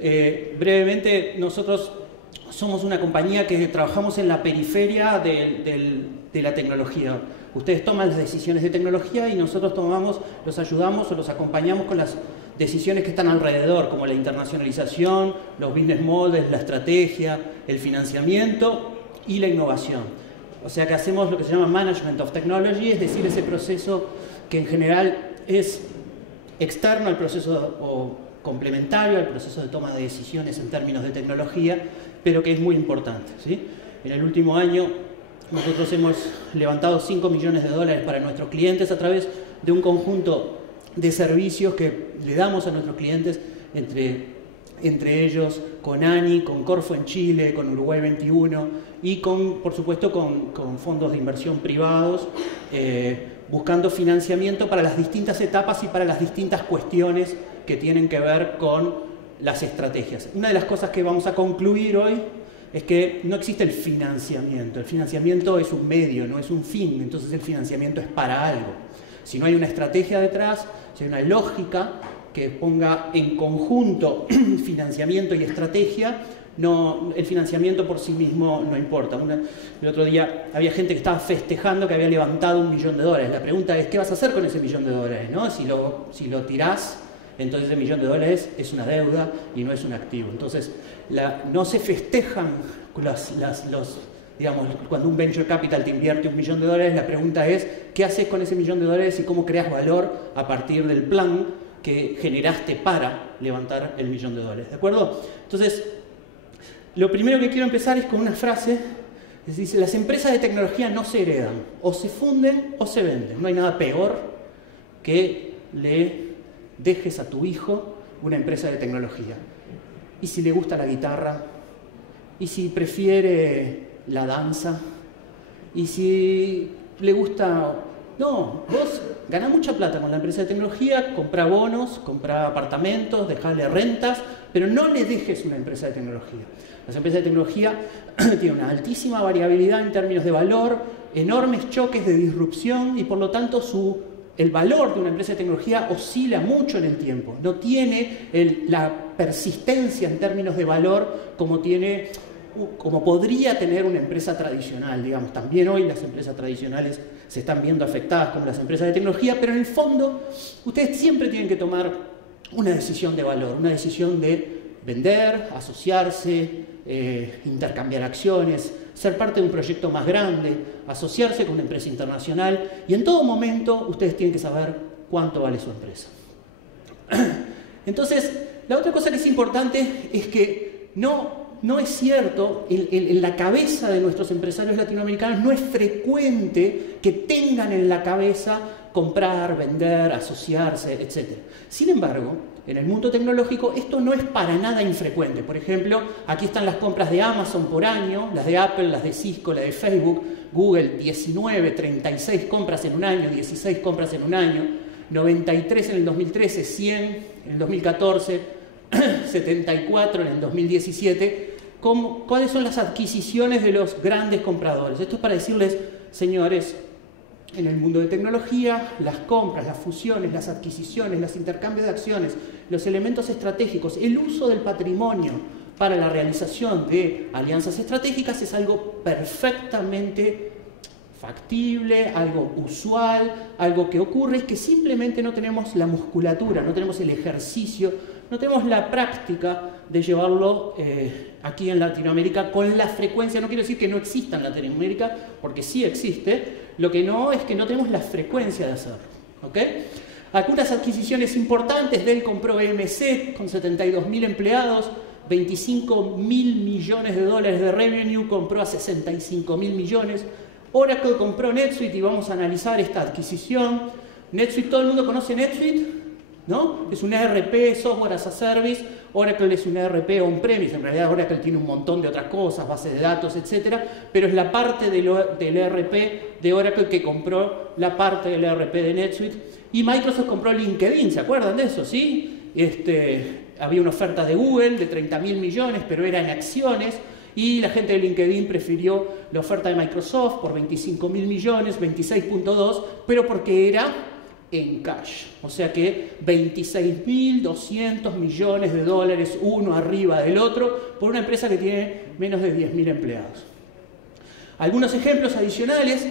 Brevemente, nosotros somos una compañía que trabajamos en la periferia de la tecnología. Ustedes toman las decisiones de tecnología y nosotros los ayudamos o los acompañamos con las decisiones que están alrededor, como la internacionalización, los business models, la estrategia, el financiamiento y la innovación. O sea que hacemos lo que se llama Management of Technology, es decir, ese proceso que en general es externo al proceso o complementario al proceso de toma de decisiones en términos de tecnología, pero que es muy importante, ¿sí? En el último año nosotros hemos levantado 5 millones de dólares para nuestros clientes a través de un conjunto de servicios que le damos a nuestros clientes, entre ellos con ANI, con Corfo en Chile, con Uruguay 21 y por supuesto con fondos de inversión privados, buscando financiamiento para las distintas etapas y para las distintas cuestiones que tienen que ver con las estrategias. Una de las cosas que vamos a concluir hoy es que no existe el financiamiento. El financiamiento es un medio, no es un fin, entonces el financiamiento es para algo. Si no hay una estrategia detrás, si hay una lógica que ponga en conjunto financiamiento y estrategia, el financiamiento por sí mismo no importa. El otro día había gente que estaba festejando que había levantado $1 millón. La pregunta es, ¿qué vas a hacer con ese $1 millón? ¿No? Si lo tirás, entonces ese $1 millón es una deuda y no es un activo. Entonces, no se festejan digamos, cuando un venture capital te invierte $1 millón, la pregunta es, ¿qué haces con ese $1 millón y cómo creas valor a partir del plan que generaste para levantar el $1 millón? ¿De acuerdo? Entonces, lo primero que quiero empezar es con una frase que dice: las empresas de tecnología no se heredan, o se funden o se venden. No hay nada peor que le dejes a tu hijo una empresa de tecnología. Y si le gusta la guitarra, y si prefiere la danza, y si le gusta... No, vos ganás mucha plata con la empresa de tecnología, comprá bonos, comprá apartamentos, dejale rentas, pero no le dejes una empresa de tecnología. Las empresas de tecnología tienen una altísima variabilidad en términos de valor, enormes choques de disrupción y por lo tanto el valor de una empresa de tecnología oscila mucho en el tiempo. No tiene la persistencia en términos de valor como podría tener una empresa tradicional, digamos. También hoy las empresas tradicionales se están viendo afectadas como las empresas de tecnología, pero en el fondo ustedes siempre tienen que tomar una decisión de valor, una decisión de vender, asociarse, intercambiar acciones, ser parte de un proyecto más grande, asociarse con una empresa internacional, y en todo momento ustedes tienen que saber cuánto vale su empresa. Entonces, la otra cosa que es importante es que no es cierto, en la cabeza de nuestros empresarios latinoamericanos no es frecuente que tengan en la cabeza comprar, vender, asociarse, etc. Sin embargo, en el mundo tecnológico esto no es para nada infrecuente. Por ejemplo, aquí están las compras de Amazon por año, las de Apple, las de Cisco, las de Facebook, Google, 19, 36 compras en un año, 16 compras en un año, 93 en el 2013, 100 en el 2014, 74 en el 2017. ¿Cuáles son las adquisiciones de los grandes compradores? Esto es para decirles, señores, en el mundo de tecnología, las compras, las fusiones, las adquisiciones, los intercambios de acciones, los elementos estratégicos, el uso del patrimonio para la realización de alianzas estratégicas es algo perfectamente factible, algo usual, algo que ocurre, y que simplemente no tenemos la musculatura, no tenemos el ejercicio, no tenemos la práctica de llevarlo aquí en Latinoamérica con la frecuencia. No quiero decir que no exista en Latinoamérica, porque sí existe. Lo que no es que no tenemos la frecuencia de hacerlo. ¿Okay? Algunas adquisiciones importantes: Dell compró EMC con 72.000 empleados, 25.000 millones de dólares de revenue, compró a 65.000 millones. Oracle compró NetSuite y vamos a analizar esta adquisición. NetSuite, todo el mundo conoce NetSuite, ¿no? Es un ERP, Software as a Service. Oracle es un ERP on-premise. En realidad Oracle tiene un montón de otras cosas, bases de datos, etc. Pero es la parte del ERP de Oracle que compró la parte del ERP de NetSuite. Y Microsoft compró LinkedIn, ¿se acuerdan de eso? ¿Sí? Había una oferta de Google de 30.000 millones, pero era en acciones. Y la gente de LinkedIn prefirió la oferta de Microsoft por 25.000 millones, 26.2, pero porque era en cash. O sea que 26.200 millones de dólares uno arriba del otro por una empresa que tiene menos de 10.000 empleados. Algunos ejemplos adicionales,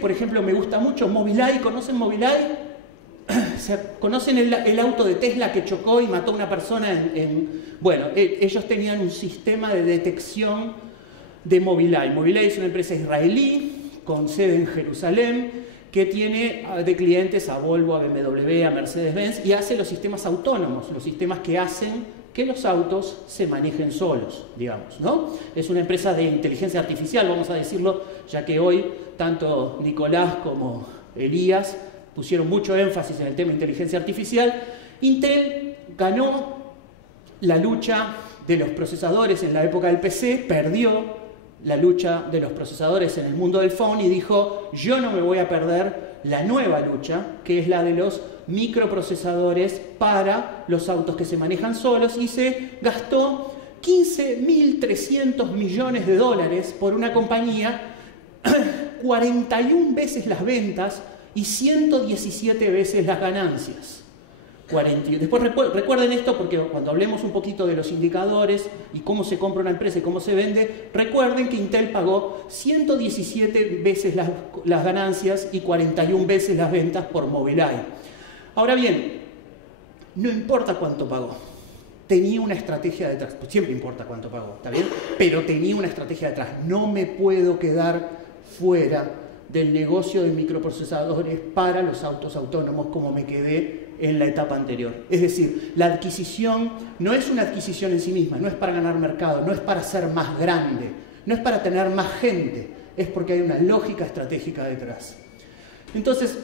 por ejemplo me gusta mucho, Mobileye. ¿Conocen Mobileye? ¿Conocen el auto de Tesla que chocó y mató a una persona Bueno, ellos tenían un sistema de detección de Mobileye. Mobileye es una empresa israelí con sede en Jerusalén, que tiene de clientes a Volvo, a BMW, a Mercedes-Benz, y hace los sistemas autónomos, los sistemas que hacen que los autos se manejen solos, digamos, ¿no? Es una empresa de inteligencia artificial, vamos a decirlo, ya que hoy tanto Nicolás como Elías pusieron mucho énfasis en el tema de inteligencia artificial. Intel ganó la lucha de los procesadores en la época del PC, perdió la lucha de los procesadores en el mundo del phone y dijo, yo no me voy a perder la nueva lucha, que es la de los microprocesadores para los autos que se manejan solos, y se gastó 15.300 millones de dólares por una compañía, 41 veces las ventas y 117 veces las ganancias. Después recuerden esto, porque cuando hablemos un poquito de los indicadores y cómo se compra una empresa y cómo se vende, recuerden que Intel pagó 117 veces las ganancias y 41 veces las ventas por Mobileye. Ahora bien, no importa cuánto pagó, tenía una estrategia detrás. Pues siempre importa cuánto pagó, ¿está bien? Pero tenía una estrategia detrás. No me puedo quedar fuera del negocio de microprocesadores para los autos autónomos como me quedé en la etapa anterior. Es decir, la adquisición no es una adquisición en sí misma, no es para ganar mercado, no es para ser más grande, no es para tener más gente, es porque hay una lógica estratégica detrás. Entonces,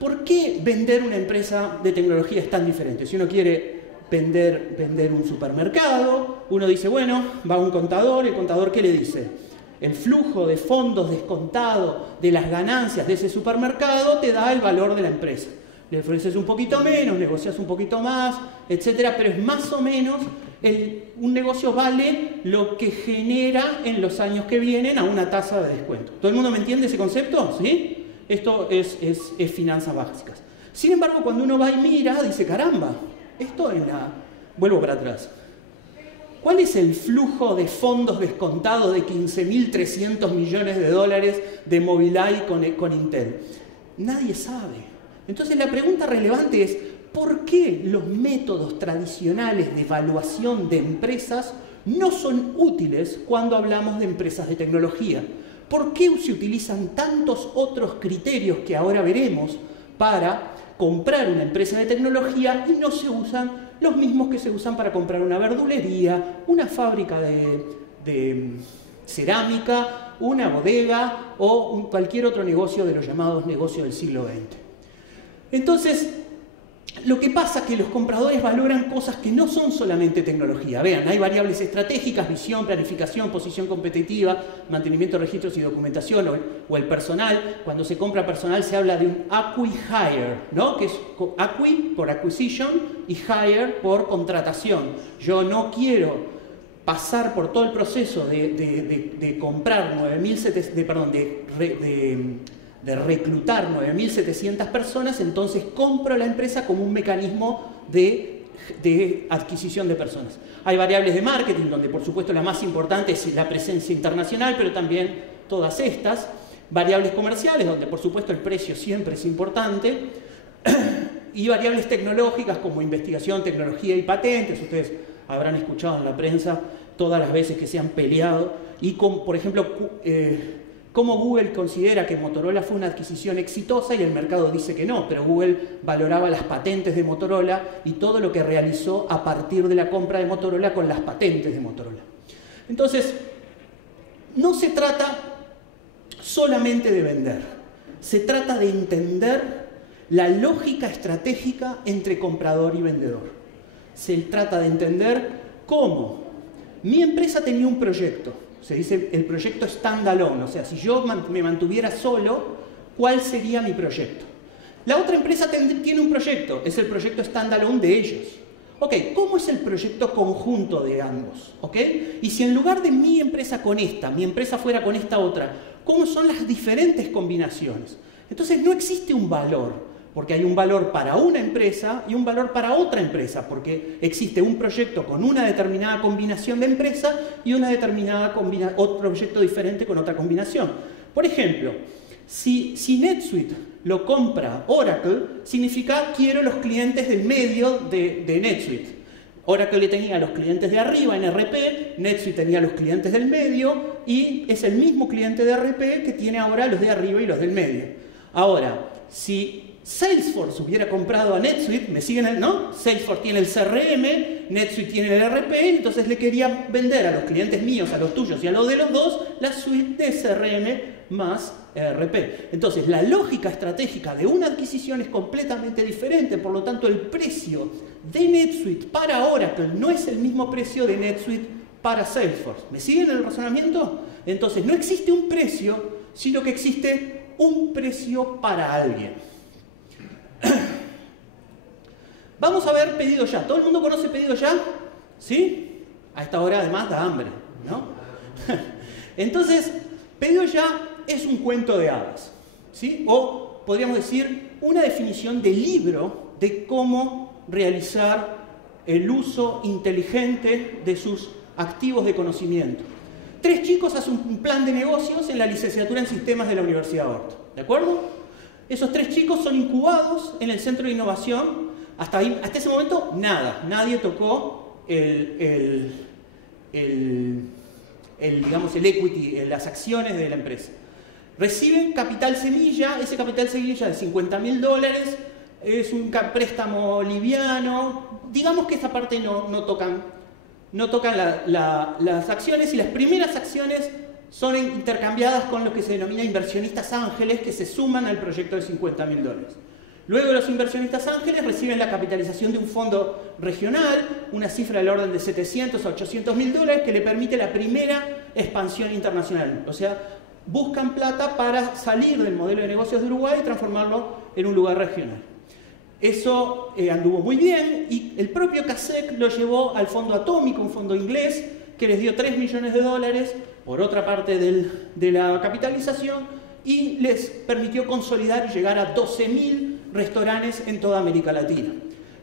¿por qué vender una empresa de tecnología es tan diferente? Si uno quiere vender un supermercado, uno dice, bueno, va un contador, ¿el contador qué le dice? El flujo de fondos descontado de las ganancias de ese supermercado te da el valor de la empresa. Le ofreces un poquito menos, negocias un poquito más, etcétera, pero es más o menos, un negocio vale lo que genera en los años que vienen a una tasa de descuento. ¿Todo el mundo me entiende ese concepto? ¿Sí? Esto es finanzas básicas. Sin embargo, cuando uno va y mira, dice, caramba, vuelvo para atrás. ¿Cuál es el flujo de fondos descontados de 15.300 millones de dólares de Mobileye con Intel? Nadie sabe. Entonces la pregunta relevante es, ¿por qué los métodos tradicionales de evaluación de empresas no son útiles cuando hablamos de empresas de tecnología? ¿Por qué se utilizan tantos otros criterios que ahora veremos para comprar una empresa de tecnología y no se usan los mismos que se usan para comprar una verdulería, una fábrica de cerámica, una bodega o cualquier otro negocio de los llamados negocios del siglo XX? Entonces, lo que pasa es que los compradores valoran cosas que no son solamente tecnología. Vean, hay variables estratégicas, visión, planificación, posición competitiva, mantenimiento de registros y documentación, o el personal. Cuando se compra personal se habla de un acqui-hire, ¿no? Que es acqui por acquisition y hire por contratación. Yo no quiero pasar por todo el proceso de comprar de reclutar 9.700 personas, entonces compro la empresa como un mecanismo de adquisición de personas. Hay variables de marketing, donde por supuesto la más importante es la presencia internacional, pero también todas estas. Variables comerciales, donde por supuesto el precio siempre es importante. Y variables tecnológicas como investigación, tecnología y patentes. Ustedes habrán escuchado en la prensa todas las veces que se han peleado. Y por ejemplo, cómo Google considera que Motorola fue una adquisición exitosa y el mercado dice que no, pero Google valoraba las patentes de Motorola y todo lo que realizó a partir de la compra de Motorola con las patentes de Motorola. Entonces, no se trata solamente de vender, se trata de entender la lógica estratégica entre comprador y vendedor. Se trata de entender cómo mi empresa tenía un proyecto. Se dice el proyecto standalone, o sea, si yo me mantuviera solo, ¿cuál sería mi proyecto? La otra empresa tiene un proyecto, es el proyecto standalone de ellos. Ok, ¿cómo es el proyecto conjunto de ambos? ¿Ok? Y si en lugar de mi empresa con esta, mi empresa fuera con esta otra, ¿cómo son las diferentes combinaciones? Entonces no existe un valor, porque hay un valor para una empresa y un valor para otra empresa, porque existe un proyecto con una determinada combinación de empresa y una determinada otro proyecto diferente con otra combinación. Por ejemplo, si NetSuite lo compra Oracle, significa quiero los clientes del medio de NetSuite. Oracle le tenía los clientes de arriba en RP, NetSuite tenía los clientes del medio y es el mismo cliente de RP que tiene ahora los de arriba y los del medio. Ahora, si Salesforce hubiera comprado a NetSuite, ¿me siguen? ¿No? Salesforce tiene el CRM, NetSuite tiene el RP, entonces le quería vender a los clientes míos, a los tuyos y a los de los dos, la suite de CRM más RP. Entonces, la lógica estratégica de una adquisición es completamente diferente, por lo tanto, el precio de NetSuite para Oracle no es el mismo precio de NetSuite para Salesforce. ¿Me siguen el razonamiento? Entonces, no existe un precio, sino que existe un precio para alguien. Vamos a ver Pedido Ya. ¿Todo el mundo conoce Pedido Ya? ¿Sí? A esta hora además da hambre, ¿no? Entonces, Pedido Ya es un cuento de hadas, ¿sí? O podríamos decir una definición de libro de cómo realizar el uso inteligente de sus activos de conocimiento. 3 chicos hacen un plan de negocios en la licenciatura en sistemas de la Universidad Hort, ¿de acuerdo? Esos 3 chicos son incubados en el centro de innovación. Hasta ese momento, nadie tocó digamos, el equity, las acciones de la empresa. Reciben capital semilla, ese capital semilla de $50.000, es un préstamo liviano. Digamos que esa parte no tocan las acciones, y las primeras acciones son intercambiadas con lo que se denomina inversionistas ángeles, que se suman al proyecto de $50.000. Luego los inversionistas ángeles reciben la capitalización de un fondo regional, una cifra del orden de $700 a $800.000, que le permite la primera expansión internacional. O sea, buscan plata para salir del modelo de negocios de Uruguay y transformarlo en un lugar regional. Eso anduvo muy bien, y el propio CASEC lo llevó al fondo atómico, un fondo inglés, que les dio $3 millones por otra parte de la capitalización, y les permitió consolidar y llegar a 12.000 restaurantes en toda América Latina.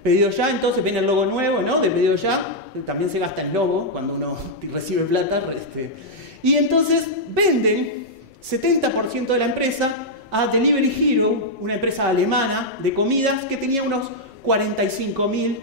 Pedido Ya, entonces, ven el logo nuevo, ¿no? De Pedido Ya, también se gasta el logo cuando uno recibe plata. Y entonces venden 70% de la empresa a Delivery Hero, una empresa alemana de comidas que tenía unos 45.000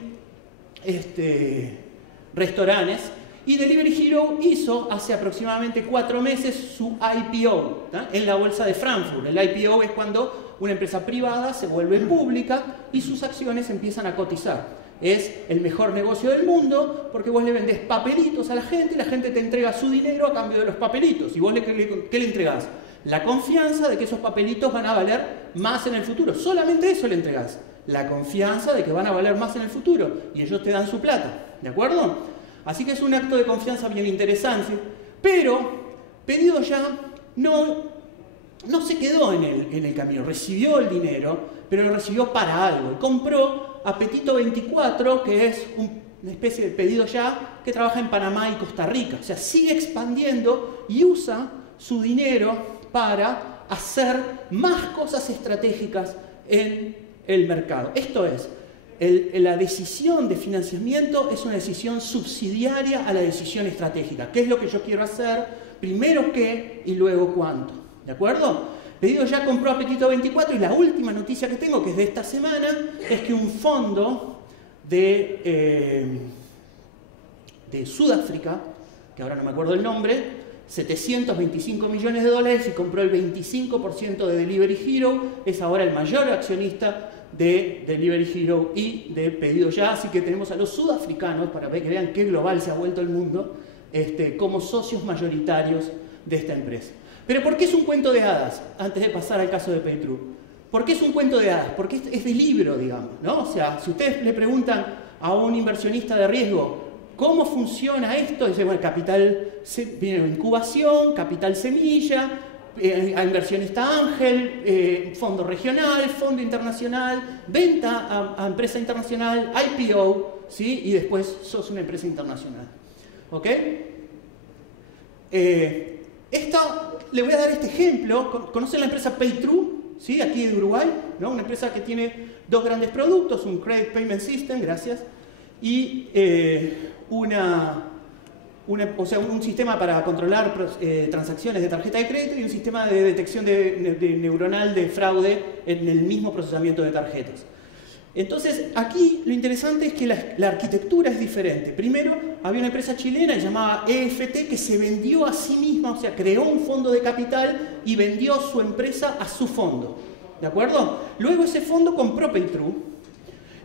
restaurantes. Y Delivery Hero hizo hace aproximadamente 4 meses su IPO, ¿tá? En la bolsa de Frankfurt. El IPO es cuando una empresa privada se vuelve pública y sus acciones empiezan a cotizar. Es el mejor negocio del mundo porque vos le vendés papelitos a la gente y la gente te entrega su dinero a cambio de los papelitos. ¿Y vos qué le entregás? La confianza de que esos papelitos van a valer más en el futuro. Solamente eso le entregás. La confianza de que van a valer más en el futuro. Y ellos te dan su plata. ¿De acuerdo? Así que es un acto de confianza bien interesante, pero Pedido Ya no se quedó en el camino. Recibió el dinero, pero lo recibió para algo. Compró Apetito 24, que es una especie de Pedido Ya que trabaja en Panamá y Costa Rica. O sea, sigue expandiendo y usa su dinero para hacer más cosas estratégicas en el mercado. Esto es, la decisión de financiamiento es una decisión subsidiaria a la decisión estratégica. ¿Qué es lo que yo quiero hacer? Primero qué y luego cuánto. ¿De acuerdo? Pedido Ya compró Apetito 24, y la última noticia que tengo, que es de esta semana, es que un fondo de Sudáfrica, que ahora no me acuerdo el nombre, $725 millones, y compró el 25% de Delivery Hero, es ahora el mayor accionista de Delivery Hero y de Pedido Ya. Así que tenemos a los sudafricanos, para que vean qué global se ha vuelto el mundo, como socios mayoritarios de esta empresa. Pero ¿por qué es un cuento de hadas? Antes de pasar al caso de PayTrue. ¿Por qué es un cuento de hadas? Porque es de libro, digamos, ¿no? O sea, si ustedes le preguntan a un inversionista de riesgo ¿cómo funciona esto? Dice, bueno, capital, incubación, capital semilla, a inversionista ángel, fondo regional, fondo internacional, venta a empresa internacional, IPO, ¿sí? Y después sos una empresa internacional. ¿Ok? Le voy a dar este ejemplo. ¿Conocen la empresa PayTrue? ¿sí? Aquí de Uruguay, ¿no? Una empresa que tiene dos grandes productos, un Credit Payment System, gracias, y un sistema para controlar transacciones de tarjeta de crédito y un sistema de detección neuronal de fraude en el mismo procesamiento de tarjetas. Entonces, aquí lo interesante es que la arquitectura es diferente. Primero, había una empresa chilena llamada EFT que se vendió a sí misma, o sea, creó un fondo de capital y vendió su empresa a su fondo. ¿De acuerdo? Luego ese fondo compró PayTrue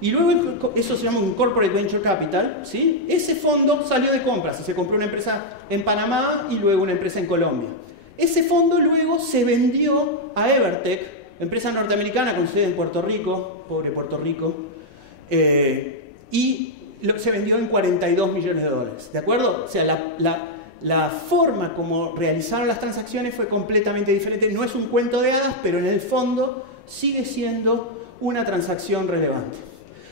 y luego eso se llama un Corporate Venture Capital, ¿sí? Ese fondo salió de compras y se compró una empresa en Panamá y luego una empresa en Colombia. Ese fondo luego se vendió a Evertec, empresa norteamericana con sede en Puerto Rico, pobre Puerto Rico, y se vendió en 42 millones de dólares, ¿de acuerdo? O sea, la forma como realizaron las transacciones fue completamente diferente. No es un cuento de hadas, pero en el fondo sigue siendo una transacción relevante.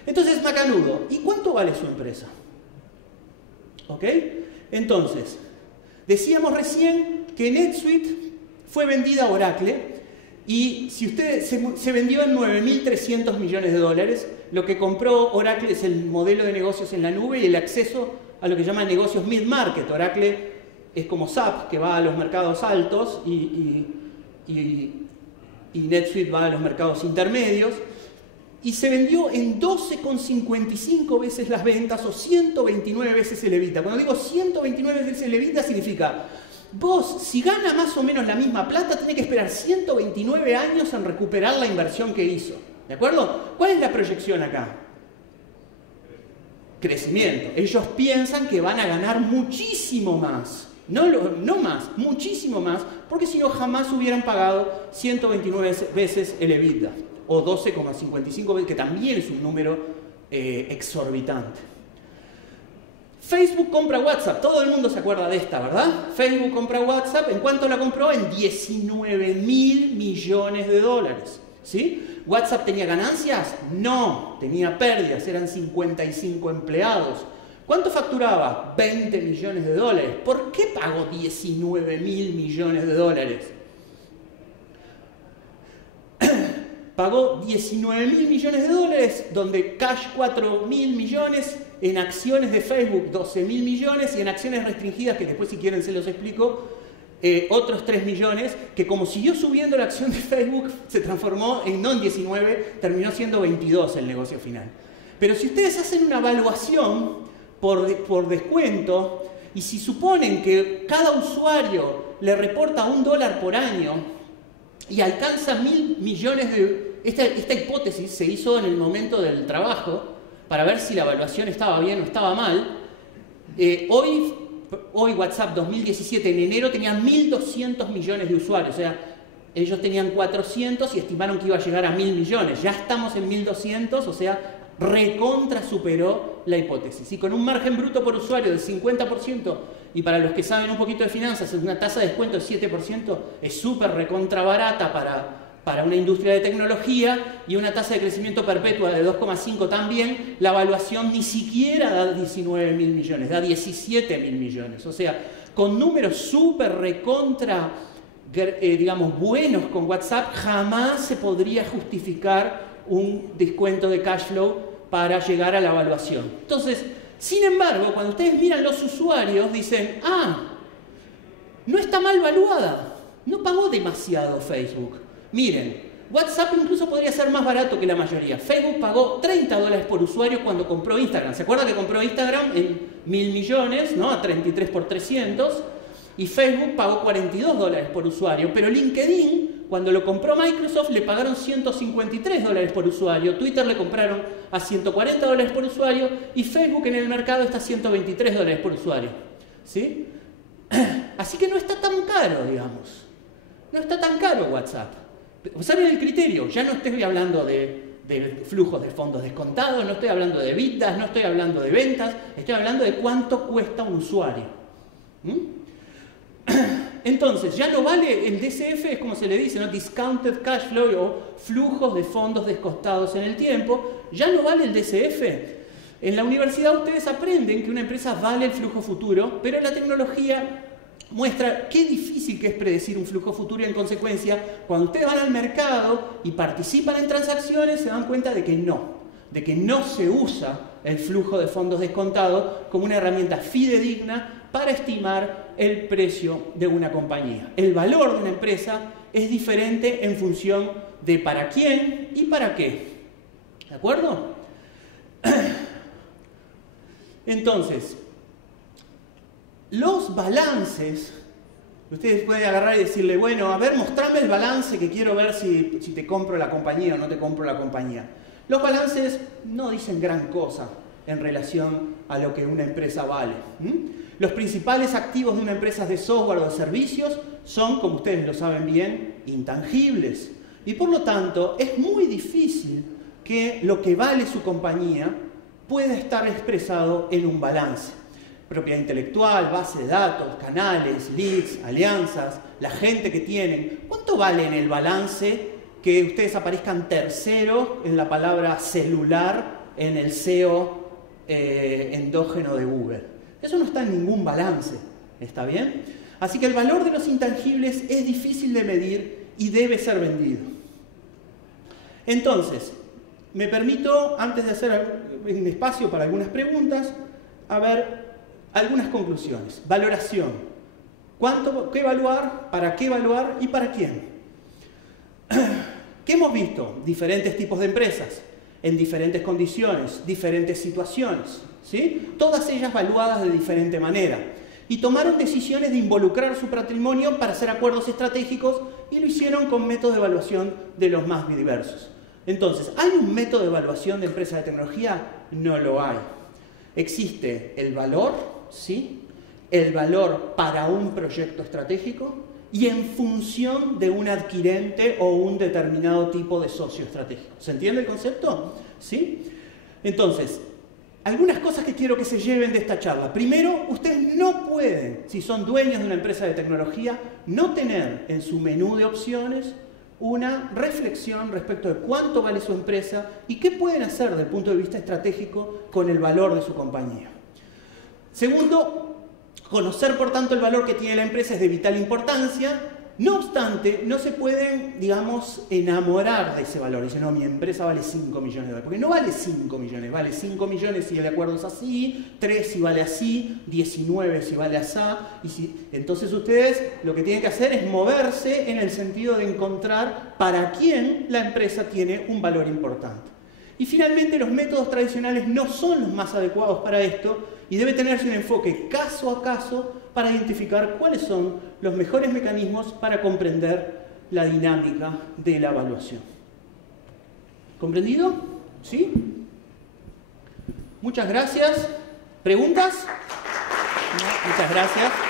Entonces, macanudo, ¿y cuánto vale su empresa? ¿Ok? Entonces, decíamos recién que NetSuite fue vendida a Oracle. Y si usted se vendió en 9.300 millones de dólares, lo que compró Oracle es el modelo de negocios en la nube y el acceso a lo que llaman negocios mid-market. Oracle es como SAP, que va a los mercados altos, y NetSuite va a los mercados intermedios. Y se vendió en 12,55 veces las ventas o 129 veces el EBITDA. Cuando digo 129 veces el EBITDA significa... Vos, si gana más o menos la misma plata, tiene que esperar 129 años en recuperar la inversión que hizo. ¿De acuerdo? ¿Cuál es la proyección acá? Crecimiento. Ellos piensan que van a ganar muchísimo más. No más, muchísimo más, porque si no jamás hubieran pagado 129 veces el EBITDA. O 12,55 veces, que también es un número exorbitante. Facebook compra WhatsApp, todo el mundo se acuerda de esta, ¿verdad? Facebook compra WhatsApp, ¿en cuánto la compró? En 19.000 millones de dólares, ¿sí? ¿WhatsApp tenía ganancias? No, tenía pérdidas, eran 55 empleados. ¿Cuánto facturaba? 20 millones de dólares. ¿Por qué pagó 19.000 millones de dólares? Pagó 19.000 millones de dólares, donde cash 4.000 millones, en acciones de Facebook 12.000 millones y en acciones restringidas, que después si quieren se los explico, otros 3 millones, que como siguió subiendo la acción de Facebook, se transformó en, no en 19, terminó siendo 22 el negocio final. Pero si ustedes hacen una evaluación por descuento, y si suponen que cada usuario le reporta $1 por año y alcanza 1.000 millones de... Esta hipótesis se hizo en el momento del trabajo para ver si la evaluación estaba bien o estaba mal. Hoy WhatsApp 2017, en enero, tenía 1.200 millones de usuarios. O sea, ellos tenían 400 y estimaron que iba a llegar a 1.000 millones. Ya estamos en 1.200, o sea, recontra superó la hipótesis. Y con un margen bruto por usuario del 50%, y para los que saben un poquito de finanzas, una tasa de descuento del 7%, es súper recontra barata para una industria de tecnología, y una tasa de crecimiento perpetua de 2,5 también, la evaluación ni siquiera da 19.000 millones, da 17.000 millones. O sea, con números súper recontra, digamos, buenos con WhatsApp, jamás se podría justificar un descuento de cash flow para llegar a la evaluación. Entonces, sin embargo, cuando ustedes miran los usuarios, dicen, no está mal valuada, no pagó demasiado Facebook. Miren, WhatsApp incluso podría ser más barato que la mayoría. Facebook pagó $30 por usuario cuando compró Instagram. ¿Se acuerdan que compró Instagram en 1.000 millones, ¿no? A 33 por 300. Y Facebook pagó $42 por usuario. Pero LinkedIn, cuando lo compró Microsoft, le pagaron $153 por usuario. Twitter le compraron a $140 por usuario. Y Facebook en el mercado está a $123 por usuario. ¿Sí? Así que no está tan caro, digamos. No está tan caro WhatsApp. ¿Saben el criterio? Ya no estoy hablando de flujos de fondos descontados, no estoy hablando de ventas, no estoy hablando de ventas, estoy hablando de cuánto cuesta un usuario. Entonces, ya no vale el DCF, es como se le dice, ¿no? Discounted Cash Flow o flujos de fondos descontados en el tiempo, ya no vale el DCF. En la universidad ustedes aprenden que una empresa vale el flujo futuro, pero la tecnología muestra qué difícil que es predecir un flujo futuro y en consecuencia, cuando ustedes van al mercado y participan en transacciones, se dan cuenta de que no se usa el flujo de fondos descontados como una herramienta fidedigna para estimar el precio de una compañía. El valor de una empresa es diferente en función de para quién y para qué. ¿De acuerdo? Entonces, los balances, ustedes pueden agarrar y decirle, bueno, a ver, mostrame el balance que quiero ver si te compro la compañía o no te compro la compañía. Los balances no dicen gran cosa en relación a lo que una empresa vale. Los principales activos de una empresa de software o de servicios son, como ustedes lo saben bien, intangibles. Y por lo tanto, es muy difícil que lo que vale su compañía pueda estar expresado en un balance. Propiedad intelectual, base de datos, canales, leads, alianzas, la gente que tienen. ¿Cuánto vale en el balance que ustedes aparezcan tercero en la palabra celular en el SEO endógeno de Google? Eso no está en ningún balance, ¿está bien? Así que el valor de los intangibles es difícil de medir y debe ser vendido. Entonces, me permito, antes de hacer un espacio para algunas preguntas, a ver algunas conclusiones. Valoración. ¿Qué evaluar? ¿Para qué evaluar? ¿Y para quién? ¿Qué hemos visto? Diferentes tipos de empresas, en diferentes condiciones, diferentes situaciones, ¿sí? Todas ellas valuadas de diferente manera. Y tomaron decisiones de involucrar su patrimonio para hacer acuerdos estratégicos y lo hicieron con métodos de evaluación de los más diversos. Entonces, ¿hay un método de evaluación de empresas de tecnología? No lo hay. Existe el valor, ¿sí? El valor para un proyecto estratégico y en función de un adquirente o un determinado tipo de socio estratégico. ¿Se entiende el concepto? ¿Sí? Entonces, algunas cosas que quiero que se lleven de esta charla. Primero, ustedes no pueden, si son dueños de una empresa de tecnología, no tener en su menú de opciones una reflexión respecto de cuánto vale su empresa y qué pueden hacer desde el punto de vista estratégico con el valor de su compañía. Segundo, conocer por tanto el valor que tiene la empresa es de vital importancia. No obstante, no se pueden, digamos, enamorar de ese valor. Dicen, no, mi empresa vale 5 millones de dólares. Porque no vale 5 millones, vale 5 millones si el acuerdo es así, 3 si vale así, 19 si vale asá. Entonces ustedes lo que tienen que hacer es moverse en el sentido de encontrar para quién la empresa tiene un valor importante. Y finalmente, los métodos tradicionales no son los más adecuados para esto y debe tenerse un enfoque caso a caso para identificar cuáles son los mejores mecanismos para comprender la dinámica de la evaluación. ¿Comprendido? ¿Sí? Muchas gracias. ¿Preguntas? No, muchas gracias.